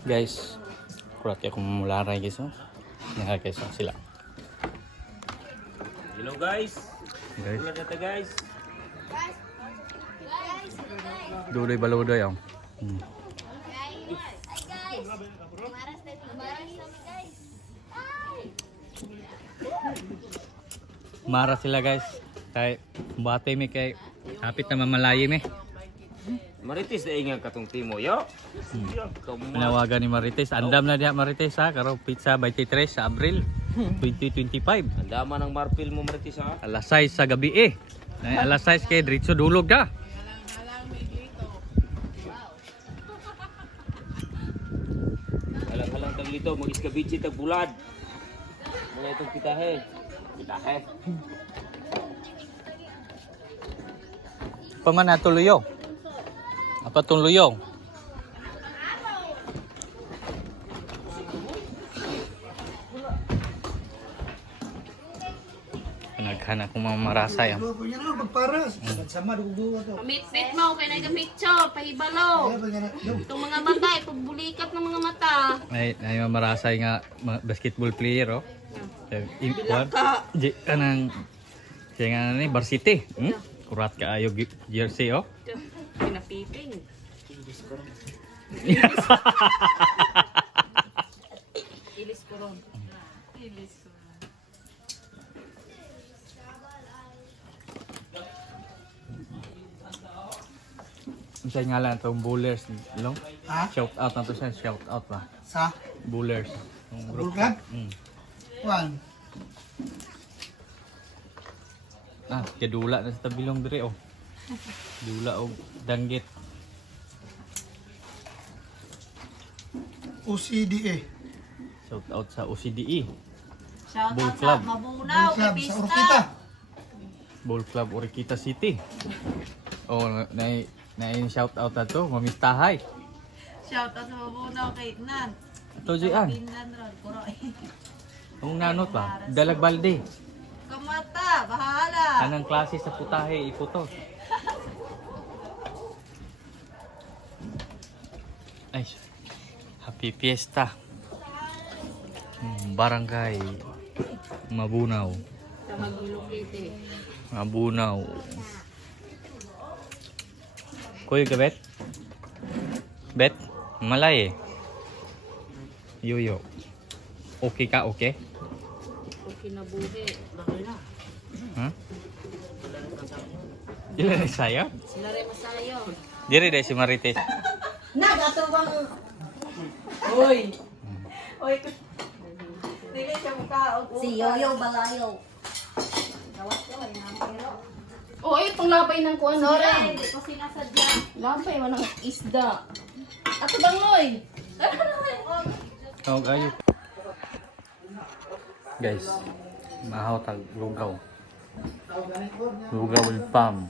Guys, kurat ako mamularay guys. Oh. Nga guys, oh, sila. Hello guys. Guys, ta guys. duloy baludoy oh. Hmm. Mara sila guys. Kay bate mi kay hapit na mamalayi mi. Maritis na ingat katong timo yo. Pinawagan ni Marites. Andam na diha Marites ha. Karo pizza 23 sa Abril 2025. Andama ng marpil mo Maritis ha. Alas 6 sa gabi eh. Ay, alas 6 kay diretso dulog ka. Halang-halang tag lito mo iskabitsi tag bulad. Mga itong pitahe. Pitahe. Paman na tuloyo. Apa tong luyo? Naghanap ko mga. Sama, dugo to. Pamit-pit mo, kaya nag-picture, pahibalo. Itong mga bata, ipagbulikat ng mga mata. Ay, ay mga marasay nga mga basketball player oh. What? Di kanang siya nga ni varsity. Hmm? Kurat ka ayo jersey oh. Pinapiping. Ilis ko ron. Ilis ko ron. Siya nga lang itong bullers. Long? ha? Shout out na to siya. Shout out ba? Sa? Bullers. Yung group. Bulkan? Mm. One. Ah, kadula na sa tabilong dire oh. Dula og danggit. OCDA. Shout out sa OCDE. Shout Bull out Club. sa Mabunaw, Club kay sa. Orkita. Ball Club Orquita City. Oh, na na shout out na to, mamistahay. Shout out sa Mabunaw, kay Nan. Ito ron, kuro. Ang nanot ba? Dalag balde. Kamata, bahala. Anang klase sa putahe iputos. Ay, happy fiesta. Hmm, Barangay Mabunaw. Mabunaw. Kuya ka, Bet? Bet? Malay eh. Yuyo. Okay ka, okay? Okay na buhi. Bahala. Ha? Dila na sayo? Sila rin masayo. Diri dahil si Marites. Uy! Uy! Dili siya mukha. Si Yoyo Balayo. Oh, itong labay ng kuwan Sorry, nila. hindi ko sinasadya. Labay man ng isda. Ato bang Loy? Tawag ayo. Guys, mahaw tag lugaw. Lugaw with pam.